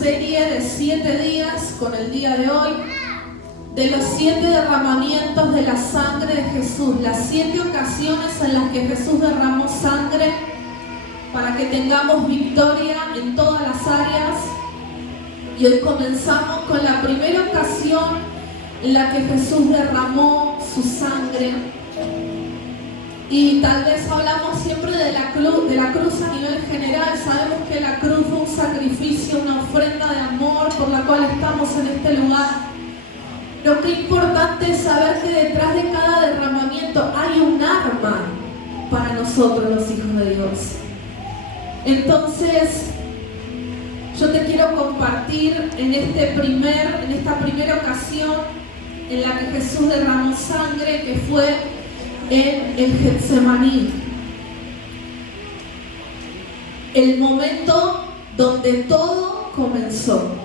Serie de 7 días con el día de hoy de los 7 derramamientos de la sangre de Jesús, las 7 ocasiones en las que Jesús derramó sangre para que tengamos victoria en todas las áreas. Y hoy comenzamos con la primera ocasión en la que Jesús derramó su sangre. Y tal vez hablamos siempre de la cruz a nivel general. Sabemos que la cruz fue un sacrificio, una ofrenda de amor por la cual estamos en este lugar. Pero qué importante es saber que detrás de cada derramamiento hay un arma para nosotros los hijos de Dios. Entonces, yo te quiero compartir en esta primera ocasión en la que Jesús derramó sangre, que fue en el Getsemaní, el momento donde todo comenzó.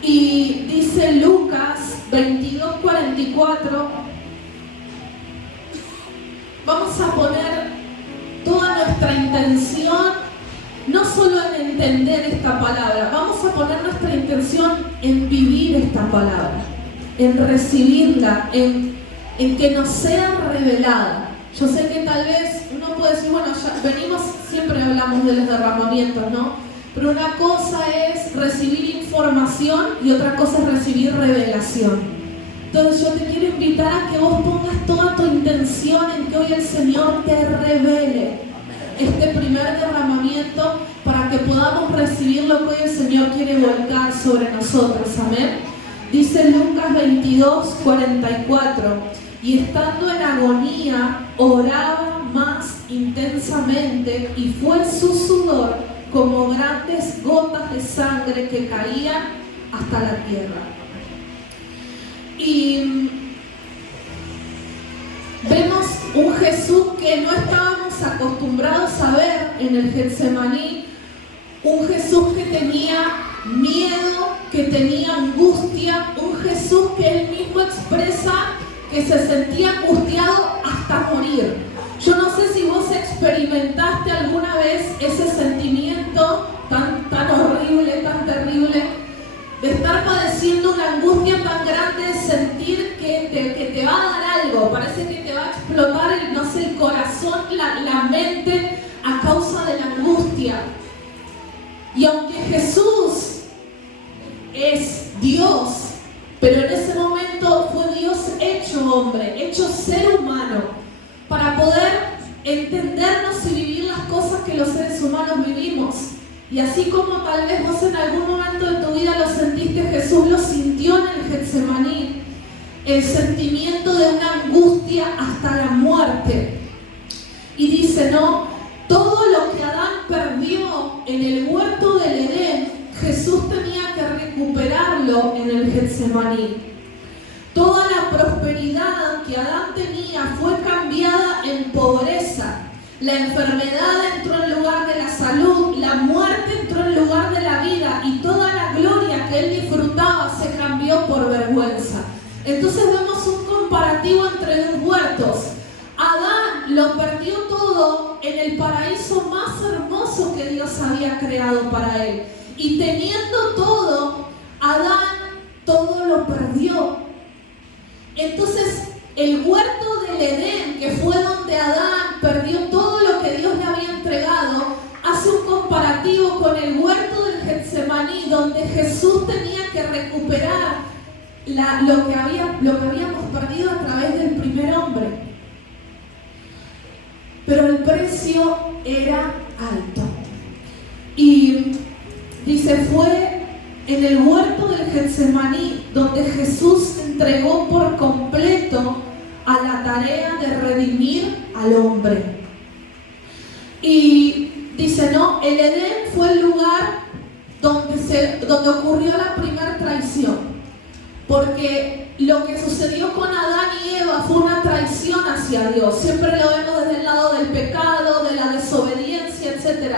Y dice Lucas 22:44, vamos a poner toda nuestra intención, no solo en entender esta palabra, vamos a poner nuestra intención en vivir esta palabra, en recibirla, en que nos sea revelada. Yo sé que tal vez uno puede decir, bueno, ya venimos, siempre hablamos de los derramamientos, ¿no? Pero una cosa es recibir información y otra cosa es recibir revelación. Entonces yo te quiero invitar a que vos pongas toda tu intención en que hoy el Señor te revele este primer derramamiento para que podamos recibir lo que hoy el Señor quiere volcar sobre nosotros. Amén. Dice Lucas 22:44, y estando en agonía, oraba más intensamente, y fue su sudor como grandes gotas de sangre que caían hasta la tierra. Y vemos un Jesús que no estábamos acostumbrados a ver en el Getsemaní, un Jesús que tenía miedo, que tenía angustia, un Jesús que él mismo expresa que se sentía angustiado hasta morir. Yo no sé si vos experimentaste alguna vez ese sentimiento tan horrible, tan terrible, de estar padeciendo una angustia tan grande, de sentir que te va a dar algo, parece que te va a explotar el corazón, la mente a causa de la angustia. Y aunque Jesús es Dios, pero en ese momento fue Dios hecho hombre, hecho ser humano, para poder entendernos y vivir las cosas que los seres humanos vivimos. Y así como tal vez vos en algún momento de tu vida lo sentiste, Jesús lo sintió en el Getsemaní, el sentimiento de una angustia hasta la muerte. Y dice, no, todo lo que Adán perdió en el huerto del Edén, Jesús tenía que recuperarlo en el Getsemaní. Toda la prosperidad que Adán tenía fue cambiada en pobreza. La enfermedad entró en lugar de la salud, la muerte entró en lugar de la vida, y toda la gloria que él disfrutaba se cambió por vergüenza. Entonces vemos un comparativo entre dos huertos. Adán lo perdió todo en el paraíso más hermoso que Dios había creado para él. Y teniendo todo, Adán todo lo perdió. Entonces, el huerto del Edén, que fue donde Adán perdió todo lo que Dios le había entregado, hace un comparativo con el huerto del Getsemaní, donde Jesús tenía que recuperar lo que habíamos perdido a través del primer hombre. Pero el precio era alto. Y dice, fue en el huerto del Getsemaní donde Jesús se entregó por completo a la tarea de redimir al hombre. Y dice, no, el Edén fue el lugar donde ocurrió la primera traición. Porque lo que sucedió con Adán y Eva fue una traición hacia Dios. Siempre lo vemos desde el lado del pecado, de la desobediencia, etc.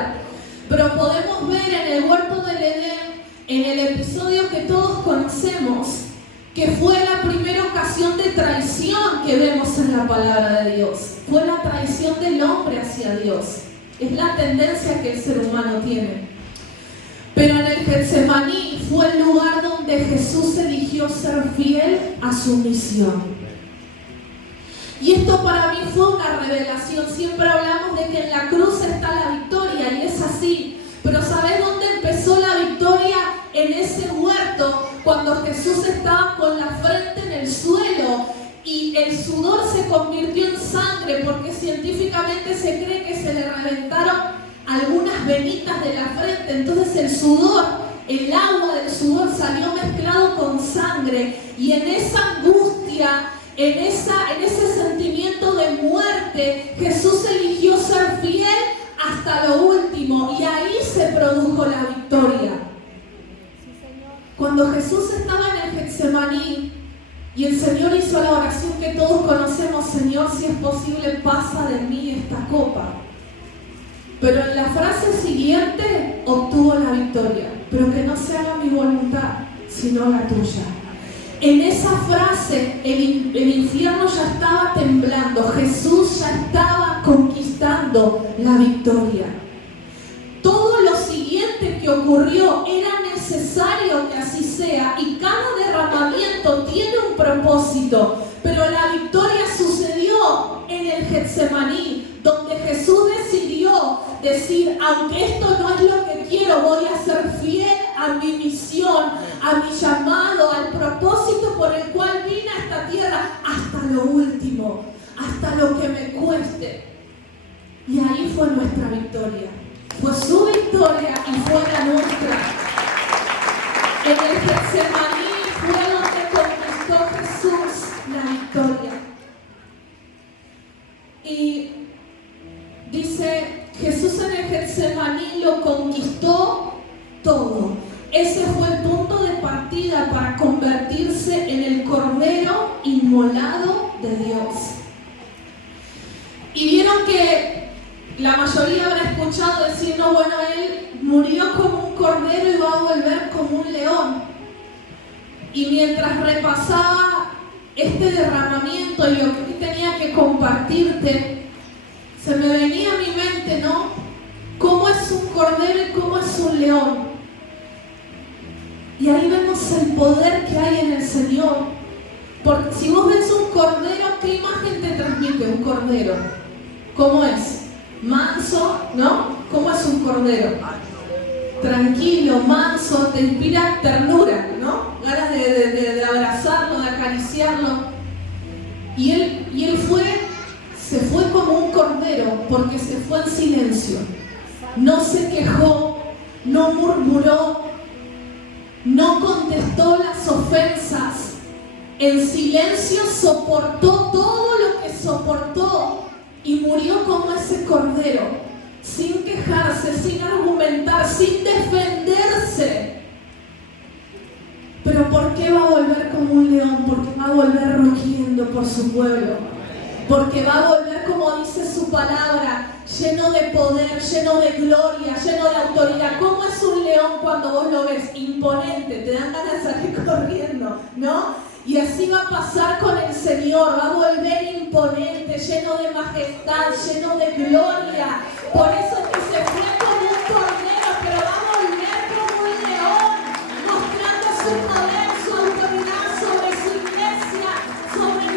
Pero podemos ver en el huerto del Edén, en el episodio que todos conocemos, que fue la primera ocasión de traición que vemos en la palabra de Dios. Fue la traición del hombre hacia Dios. Es la tendencia que el ser humano tiene. Pero en el Getsemaní fue el lugar donde Jesús eligió ser fiel a su misión. Y esto para mí fue una revelación. Siempre hablamos de que en la cruz está la victoria, y es así. Pero ¿sabes dónde empezó la victoria? En ese huerto, cuando Jesús estaba con la frente en el suelo y el sudor se convirtió en sangre, porque científicamente se cree que se le reventaron algunas venitas de la frente. Entonces el sudor, el agua del sudor salió mezclado con sangre, y en esa angustia, en ese sentimiento de muerte, Jesús eligió ser fiel hasta lo último, y ahí se produjo la victoria. Cuando Jesús estaba en el Getsemaní y el Señor hizo la oración que todos conocemos: Señor, si es posible, pasa de mí esta copa. Pero en la frase siguiente obtuvo la victoria: pero que no se haga mi voluntad, sino la tuya. En esa frase el infierno ya estaba temblando, Jesús ya estaba conquistando la victoria. Todo lo siguiente que ocurrió era necesario que así sea, y cada derramamiento tiene un propósito, pero la victoria sucedió en el Getsemaní, donde Jesús decidió decir: aunque esto no es lo que quiero, voy a ser fiel a mi misión, a mi llamado, al propósito por el cual vine a esta tierra, hasta lo último, hasta lo que me cueste. Y ahí fue nuestra victoria. Fue su victoria y fue la nuestra. En el Getsemaní fue donde conquistó Jesús la victoria. Y dice, Jesús en el Getsemaní lo conquistó todo. Ese fue el punto de partida para convertirse en el Cordero inmolado de Dios. Y vieron que la mayoría habrá escuchado decir: no, bueno, Él murió como un cordero y va a volver como un león. Y mientras repasaba este derramamiento y lo que tenía que compartirte, se me venía a mi mente, ¿no? ¿Cómo es un cordero y cómo es un león? Y ahí vemos el poder que hay en el Señor. Porque si vos ves un cordero, ¿qué imagen te transmite un cordero? ¿Cómo es? Manso, ¿no? ¿Cómo es un cordero? Tranquilo, manso, te inspira ternura, ¿no? Ganas de abrazarlo, de acariciarlo. Y él se fue como un cordero, porque se fue en silencio. No se quejó, no murmuró, no contestó las ofensas. En silencio soportó todo lo que soportó y murió como ese cordero, sin quejarse, sin argumentar, sin defenderse. Pero ¿por qué va a volver como un león? Porque va a volver rugiendo por su pueblo. Porque va a volver, como dice su palabra, lleno de poder, lleno de gloria, lleno de autoridad. ¿Cómo es un león cuando vos lo ves? Imponente, te dan ganas de salir corriendo, ¿no? Y así va a pasar con el Señor, va a volver imponente, lleno de majestad, lleno de gloria. Por eso es que se fue como un cordero, pero va a volver como un león, mostrando su poder, su autoridad sobre su iglesia, sobre el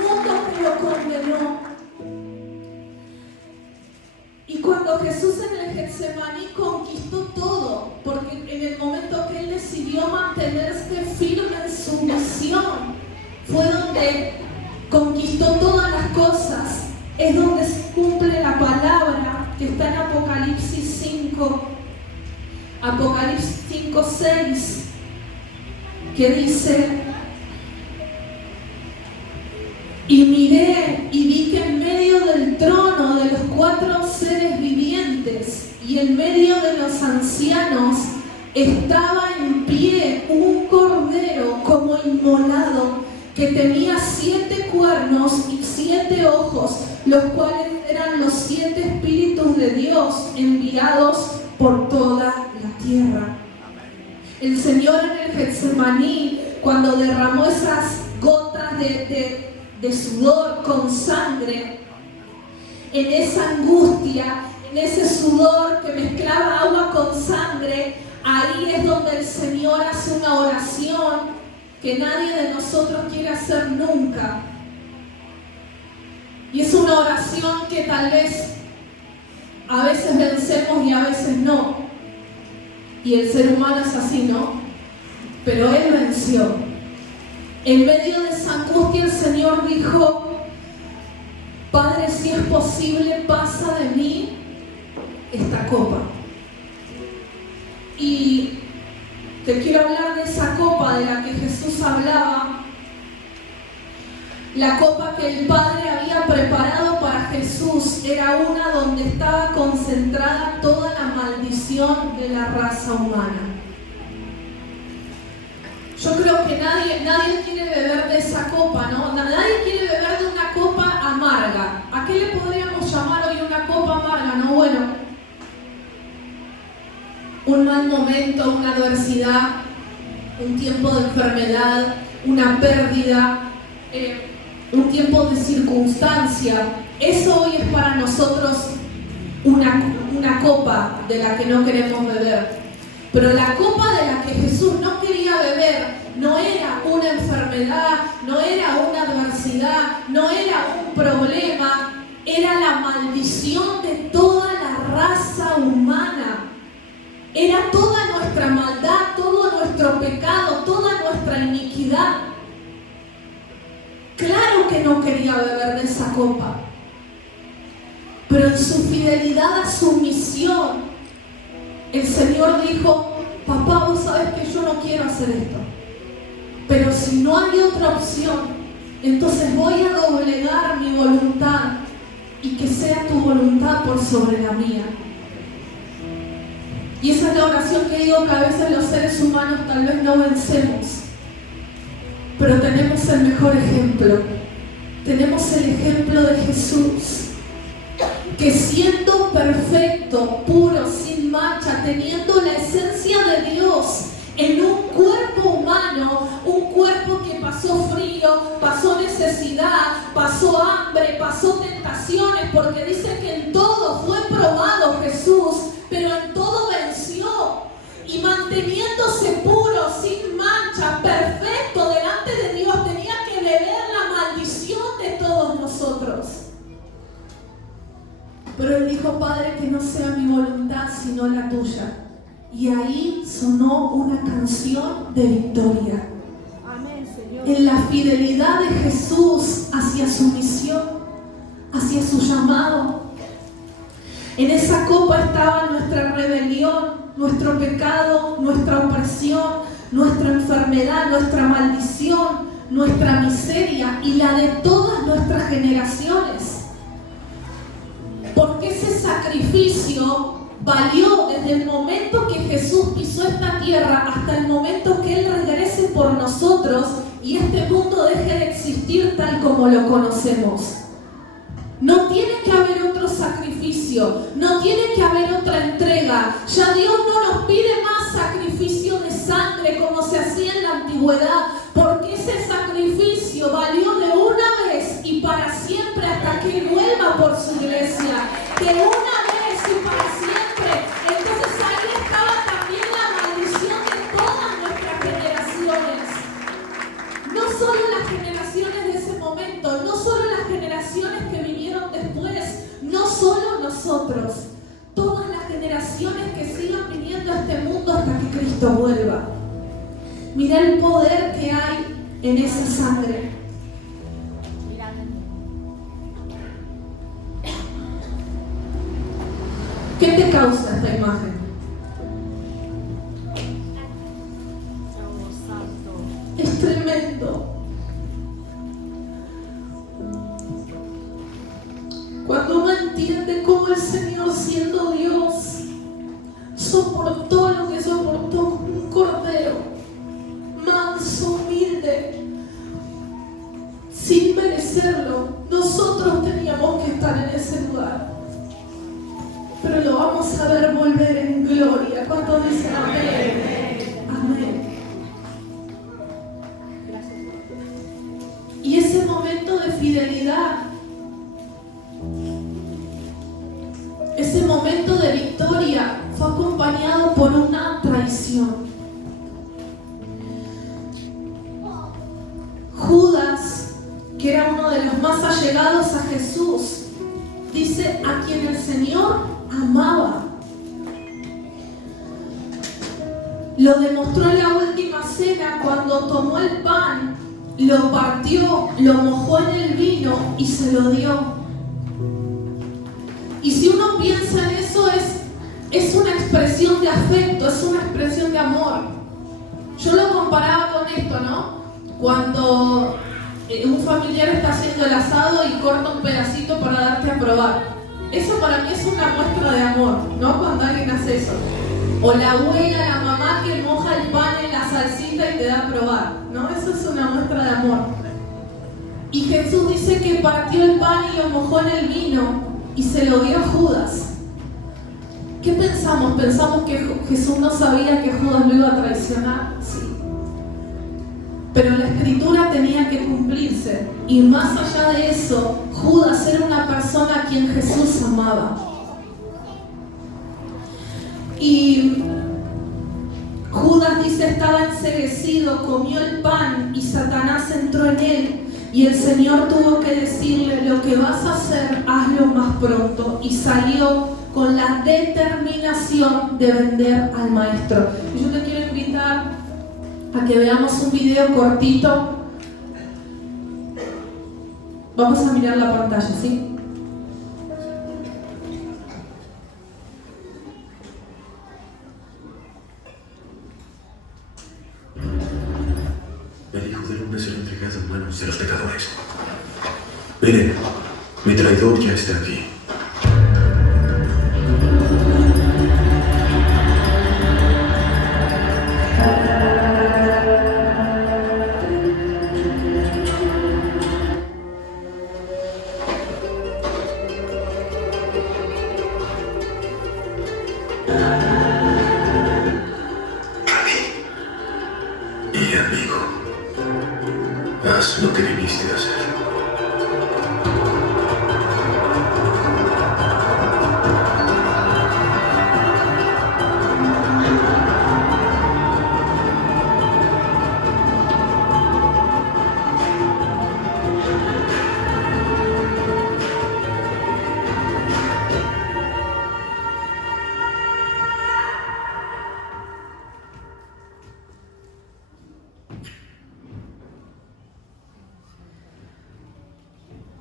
mundo que lo condenó. Y cuando Jesús en el Getsemaní conquistó todo, porque en el momento que Él decidió mantenerse firme en su misión, fue donde conquistó todas las cosas. Es donde se cumple la palabra que está en Apocalipsis 5:6, que dice: y miré y vi que en medio del trono de los 4 seres vivientes y en medio de los ancianos estaba en pie un cordero como inmolado, que tenía 7 cuernos y 7 ojos, los cuales eran los 7 espíritus de Dios enviados por toda la tierra. El Señor en el Getsemaní, cuando derramó esas gotas de sudor con sangre, en esa angustia, en ese sudor que mezclaba agua con sangre, Ahí es donde el Señor hace una oración que nadie de nosotros quiere hacer nunca. Y es una oración que tal vez a veces vencemos y a veces no. Y el ser humano es así, ¿no? Pero Él venció. En medio de esa angustia el Señor dijo: Padre, si es posible, pasa de mí esta copa. Y te quiero hablar de esa copa de la que Jesús hablaba. La copa que el Padre había preparado para Jesús era una donde estaba concentrada toda la maldición de la raza humana. Yo creo que nadie quiere beber de esa copa, ¿no? Nadie quiere beber de una copa amarga. ¿A qué le podríamos llamar hoy una copa amarga, no? Bueno, un mal momento, una adversidad, un tiempo de enfermedad, una pérdida, un tiempo de circunstancia. Eso hoy es para nosotros una copa de la que no queremos beber. Pero la copa de la que Jesús no quería beber no era una enfermedad, no era una adversidad, no era un problema, era la maldición de toda la raza humana. Era toda nuestra maldad, todo nuestro pecado, toda nuestra iniquidad. Claro que no quería beber de esa copa, pero en su fidelidad a su misión, el Señor dijo: papá, vos sabés que yo no quiero hacer esto, pero si no hay otra opción, entonces voy a doblegar mi voluntad y que sea tu voluntad por sobre la mía. Y esa es la oración que digo que a veces los seres humanos tal vez no vencemos, pero tenemos el mejor ejemplo. Tenemos el ejemplo de Jesús, que siendo perfecto, puro, sin mancha, teniendo la esencia de Dios en un cuerpo humano, un cuerpo que pasó frío, pasó necesidad, pasó hambre, pasó tentaciones, porque dice que en todo fue probado Jesús, pero en todo venció. Y manteniéndose puro, sin mancha, perfecto delante de Dios, tenía que beber la maldición de todos nosotros. Pero Él dijo: Padre, que no sea mi voluntad sino la tuya. Y ahí sonó una canción de victoria. Amén, Señor. En la fidelidad de Jesús hacia su misión, hacia su llamado. En esa copa estaba nuestra rebelión, nuestro pecado, nuestra opresión, nuestra enfermedad, nuestra maldición, nuestra miseria y la de todas nuestras generaciones. Porque ese sacrificio valió desde el momento que Jesús pisó esta tierra hasta el momento que Él regrese por nosotros y este mundo deje de existir tal como lo conocemos. No tiene que haber otro sacrificio, no tiene que haber otra entrega. Ya Dios no nos pide más sacrificio de sangre como se hacía en la antigüedad, porque ese sacrificio valió de una vez y para siempre hasta que vuelva por su iglesia. De una vez y para siempre. Entonces ahí estaba también la maldición de todas nuestras generaciones. No solo las generaciones de ese momento, no solo las generaciones que vinieron después, no solo nosotros, todas las generaciones que sigan viniendo a este mundo hasta que Cristo vuelva. Mira el poder que hay en esa sangre. ¿Qué te causa esta imagen? Es tremendo. Cuando uno entiende cómo el Señor, siendo Dios, soportó lo que soportó como un cordero, manso, humilde, sin merecerlo. Nosotros teníamos que estar en ese lugar, pero lo vamos a ver volver en gloria. ¿Cuántos dicen amén? Amén. Y ese momento de fidelidad, ese momento de victoria, fue acompañado por una traición. traición. Judas, que era uno de los más allegados a Jesús, dice a quien el Señor amaba. Lo demostró en la última cena cuando tomó el pan, lo partió, lo mojó en el vino y se lo dio. Y si uno piensa en eso, es una expresión de afecto, es una expresión de amor. Yo lo comparaba con esto, ¿no? Cuando un familiar está haciendo el asado y corta un pedacito para darte a probar. Eso para mí es una muestra de amor, ¿no? Cuando alguien hace eso. O la abuela, la mamá que moja el pan en la salsita y te da a probar, ¿no? Eso es una muestra de amor. Y Jesús dice que partió el pan y lo mojó en el vino y se lo dio a Judas. ¿Qué pensamos? ¿Pensamos que Jesús no sabía que Judas lo iba a traicionar? Sí. Pero la escritura tenía que cumplirse. Y más allá de eso, Judas era una persona a quien Jesús amaba. Y Judas dice, estaba enceguecido, comió el pan y Satanás entró en él. Y el Señor tuvo que decirle, lo que vas a hacer, hazlo más pronto. Y salió con la determinación de vender al maestro. Y yo te quiero invitar a que veamos un video cortito. Vamos a mirar la pantalla, ¿sí? El Hijo del Hombre será entregado en manos de los pecadores. Miren, mi traidor ya está aquí. Haz lo que viniste a hacer.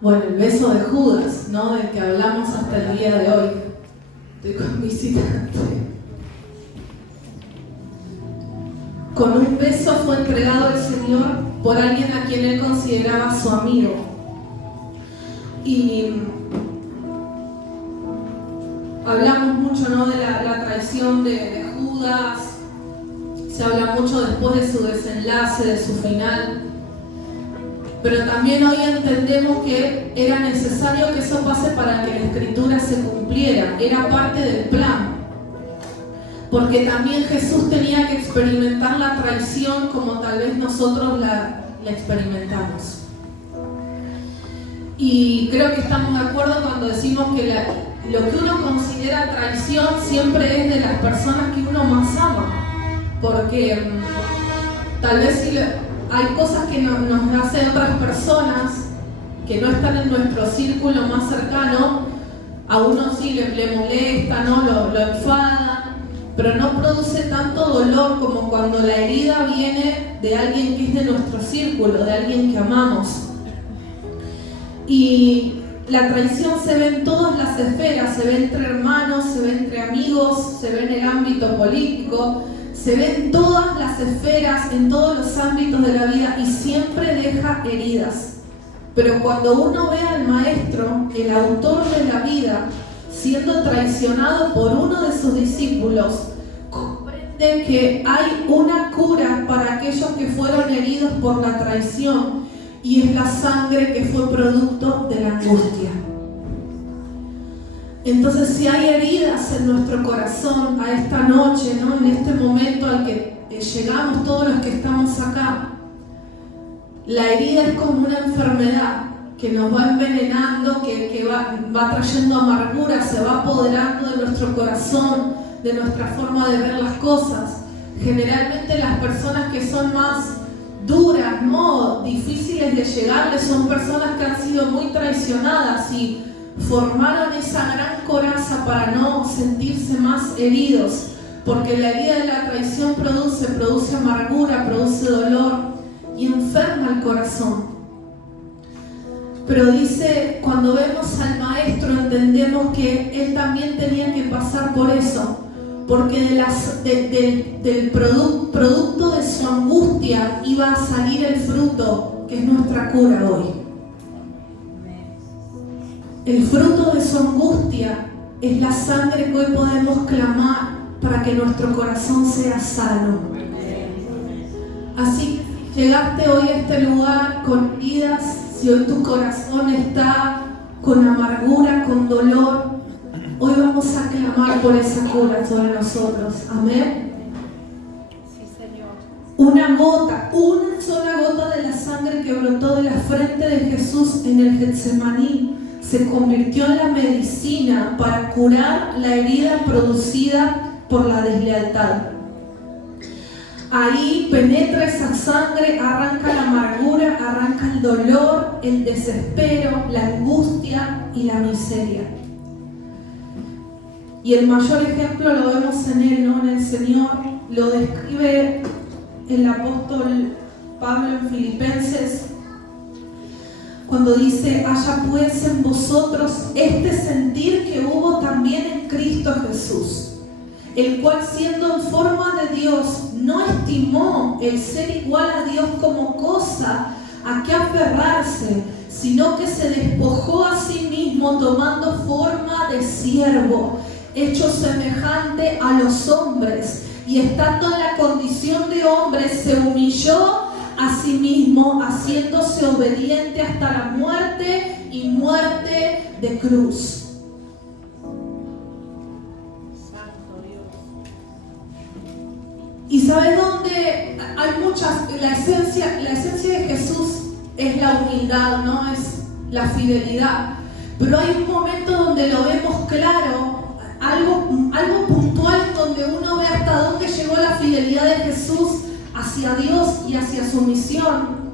Bueno, el beso de Judas, ¿no? Del que hablamos hasta el día de hoy. Estoy con visitante. Con un beso fue entregado el Señor por alguien a quien él consideraba su amigo. Y hablamos mucho, ¿no? De la traición de Judas. Se habla mucho después de su desenlace, de su final. Pero también hoy entendemos que era necesario que eso pase para que la Escritura se cumpliera. Era parte del plan. Porque también Jesús tenía que experimentar la traición como tal vez nosotros la experimentamos. Y creo que estamos de acuerdo cuando decimos que lo que uno considera traición siempre es de las personas que uno más ama. Porque tal vez si hay cosas que nos hacen otras personas que no están en nuestro círculo más cercano, a uno sí le molesta, ¿no? Lo enfada, pero no produce tanto dolor como cuando la herida viene de alguien que es de nuestro círculo, de alguien que amamos. Y la traición se ve en todas las esferas, se ve entre hermanos, se ve entre amigos, se ve en el ámbito político, se ve en todas las esferas, en todos los ámbitos de la vida y siempre deja heridas. Pero cuando uno ve al Maestro, el autor de la vida, siendo traicionado por uno de sus discípulos, comprende que hay una cura para aquellos que fueron heridos por la traición y es la sangre que fue producto de la angustia. Entonces, si hay heridas en nuestro corazón a esta noche, ¿no? En este momento al que llegamos todos los que estamos acá, la herida es como una enfermedad que nos va envenenando, que va trayendo amargura, se va apoderando de nuestro corazón, de nuestra forma de ver las cosas. Generalmente las personas que son más duras, ¿no?, difíciles de llegarle, son personas que han sido muy traicionadas y formaron esa gran coraza para no sentirse más heridos, porque la herida de la traición produce amargura, produce dolor y enferma el corazón. Pero dice, cuando vemos al maestro entendemos que él también tenía que pasar por eso, porque del producto de su angustia iba a salir el fruto, que es nuestra cura hoy. El fruto de su angustia es la sangre que hoy podemos clamar para que nuestro corazón sea sano. Así que llegaste hoy a este lugar con heridas, si hoy tu corazón está con amargura, con dolor, hoy vamos a clamar por esa cura sobre nosotros. Amén. Sí, Señor. Una sola gota de la sangre que brotó de la frente de Jesús en el Getsemaní se convirtió en la medicina para curar la herida producida por la deslealtad. Ahí penetra esa sangre, arranca la amargura, arranca el dolor, el desespero, la angustia y la miseria. Y el mayor ejemplo lo vemos en él, ¿no?, en el Señor. Lo describe el apóstol Pablo en Filipenses, cuando dice: haya pues en vosotros este sentir que hubo también en Cristo Jesús, el cual siendo en forma de Dios no estimó el ser igual a Dios como cosa a que aferrarse, sino que se despojó a sí mismo tomando forma de siervo, hecho semejante a los hombres, y estando en la condición de hombre se humilló a sí mismo, haciéndose obediente hasta la muerte y muerte de cruz. Santo Dios. Y ¿sabes dónde hay muchas? La esencia de Jesús es la humildad, ¿no? Es la fidelidad. Pero hay un momento donde lo vemos claro, algo puntual, donde uno ve hasta dónde llegó la fidelidad de Jesús hacia Dios y hacia su misión.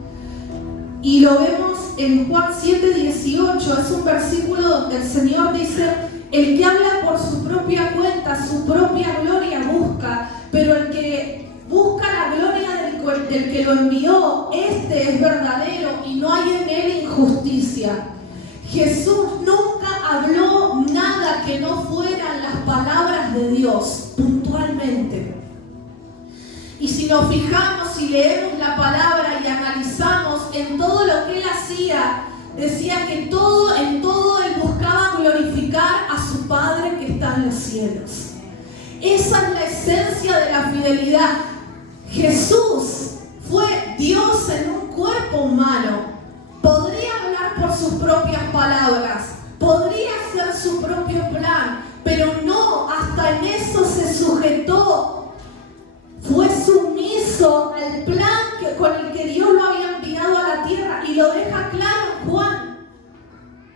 Y lo vemos en Juan 7:18, es un versículo donde el Señor dice: el que habla por su propia cuenta, su propia gloria busca, pero el que busca la gloria del que lo envió, este es verdadero y no hay en él injusticia. Jesús nunca habló nada que no fueran las palabras de Dios, puntualmente. Y si nos fijamos y leemos la palabra y analizamos en todo lo que él hacía, decía que en todo él buscaba glorificar a su Padre que está en los cielos. Esa es la esencia de la fidelidad. Jesús fue Dios en un cuerpo humano. Podría hablar por sus propias palabras, podría hacer su propio plan, pero no, hasta en eso se sujetó. Fue sumiso al plan con el que Dios lo había enviado a la tierra, y lo deja claro Juan.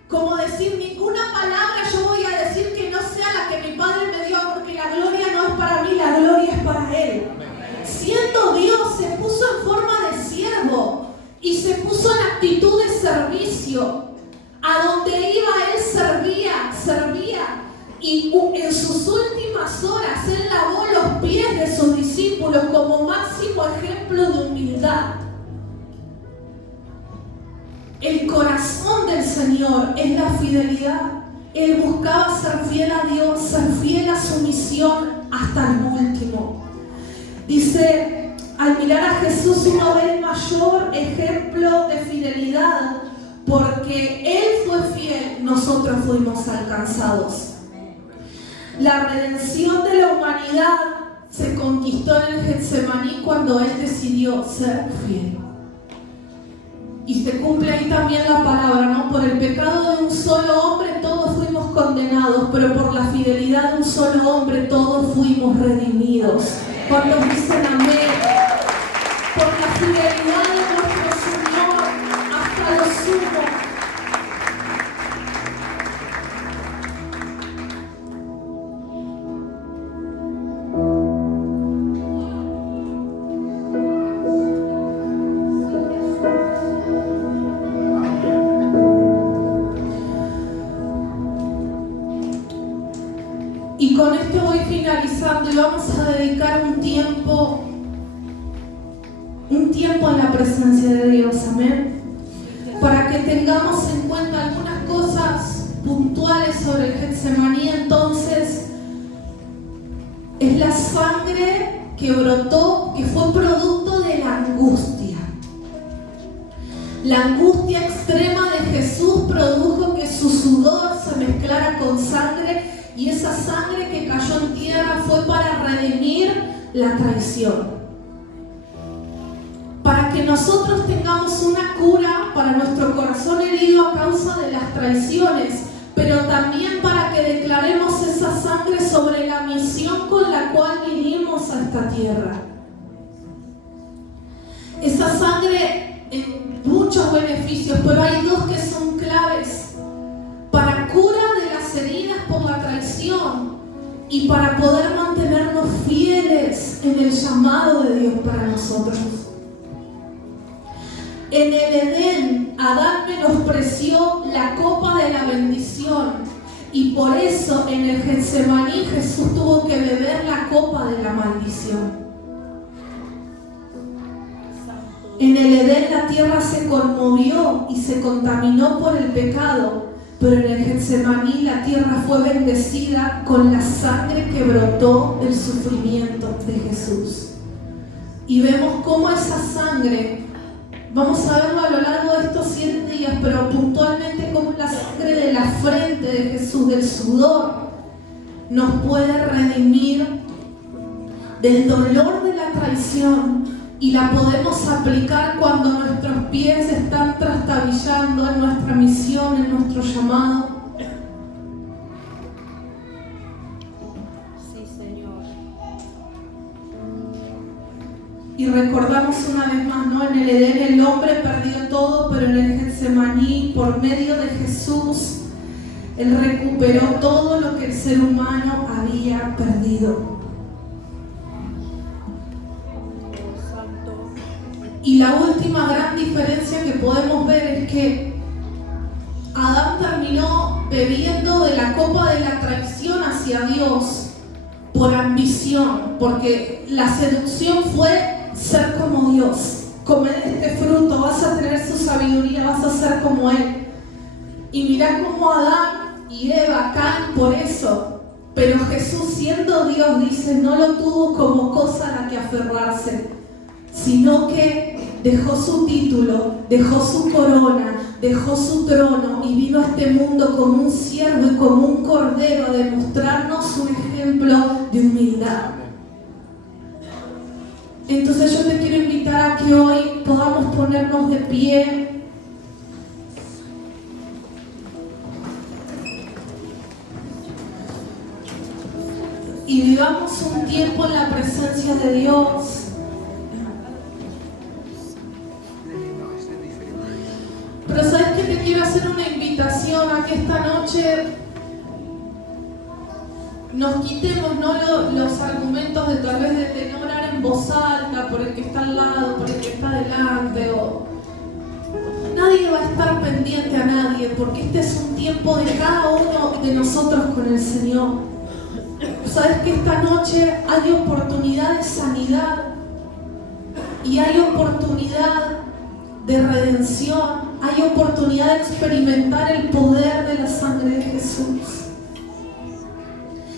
Como decir, ninguna palabra yo voy a decir que no sea la que mi Padre me dio, porque la gloria no es para mí, la gloria es para Él. Siendo Dios, se puso en forma de siervo y se puso en actitud de servicio. A donde iba Él servía. Y en sus últimas horas Él lavó los pies de sus discípulos como máximo ejemplo de humildad. El corazón del Señor es la fidelidad. Él buscaba ser fiel a Dios, ser fiel a su misión hasta el último. Dice, al mirar a Jesús uno ve el mayor ejemplo de fidelidad, porque Él fue fiel, nosotros fuimos alcanzados. La redención de la humanidad se conquistó en el Getsemaní cuando Él decidió ser fiel. Y se cumple ahí también la palabra, ¿no? Por el pecado de un solo hombre todos fuimos condenados, pero por la fidelidad de un solo hombre todos fuimos redimidos. Cuando dicen amén, por la fidelidad de nuestro Señor hasta lo sumo. Y con esto voy finalizando y vamos a dedicar un tiempo en la presencia de Dios, amén. Para que tengamos en cuenta algunas cosas puntuales sobre el Getsemaní. Entonces, es la sangre que brotó, que fue producto de la angustia. La angustia extrema de Jesús produjo que su sudor se mezclara con sangre, y esa sangre que cayó en tierra fue para redimir la traición. Para que nosotros tengamos una cura para nuestro corazón herido a causa de las traiciones, pero también para que declaremos esa sangre sobre la misión con la cual vinimos a esta tierra. Esa sangre en muchos beneficios, pero hay dos que son claves: para cura de las heridas por la traición y para poder mantenernos fieles en el llamado de Dios para nosotros. En el Edén, Adán menospreció la copa de la bendición, y por eso en el Getsemaní Jesús tuvo que beber la copa de la maldición. En el Edén la tierra se conmovió y se contaminó por el pecado, pero en el Getsemaní la tierra fue bendecida con la sangre que brotó del sufrimiento de Jesús. Y vemos cómo esa sangre, vamos a verlo a lo largo de estos 7 días, pero puntualmente cómo la sangre de la frente de Jesús, del sudor, nos puede redimir del dolor de la traición, y la podemos aplicar cuando nuestros pies están trastabillando en nuestra misión, en nuestro llamado. Sí, Señor. Y recordamos una vez más, ¿no? En el Edén el hombre perdió todo, pero en el Getsemaní, por medio de Jesús, Él recuperó todo lo que el ser humano había perdido. Y la última gran diferencia que podemos ver es que Adán terminó bebiendo de la copa de la traición hacia Dios por ambición, porque la seducción fue ser como Dios. Comer este fruto, vas a tener su sabiduría, vas a ser como Él. Y mirá cómo Adán y Eva caen por eso. Pero Jesús, siendo Dios, dice, no lo tuvo como cosa a la que aferrarse, sino que dejó su título, dejó su corona, dejó su trono y vino a este mundo como un siervo y como un cordero a demostrarnos un ejemplo de humildad. Entonces yo te quiero invitar a que hoy podamos ponernos de pie y vivamos un tiempo en la presencia de Dios. Pero ¿sabes qué? Te quiero hacer una invitación a que esta noche nos quitemos, ¿no?, los argumentos de tal vez de no orar en voz alta por el que está al lado, por el que está delante, o nadie va a estar pendiente a nadie, porque este es un tiempo de cada uno de nosotros con el Señor. ¿Sabes que esta noche hay oportunidad de sanidad y hay oportunidad de redención? Hay oportunidad de experimentar el poder de la sangre de Jesús.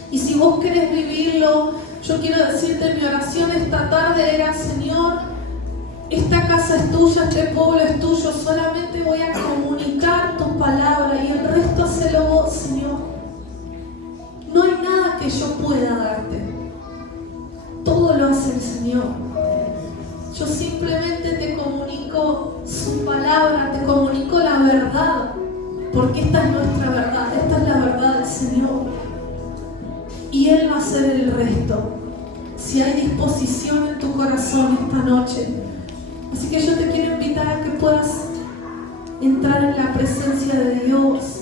Y si vos querés vivirlo, yo quiero decirte, mi oración esta tarde era: Señor, esta casa es tuya, este pueblo es tuyo, solamente voy a comunicar tu palabra y el resto hacelo vos, Señor. No hay nada que yo pueda darte, todo lo hace el Señor. Yo simplemente te comunico su palabra, te comunico la verdad, porque esta es nuestra verdad, esta es la verdad del Señor. Y Él va a hacer el resto, si hay disposición en tu corazón esta noche. Así que yo te quiero invitar a que puedas entrar en la presencia de Dios.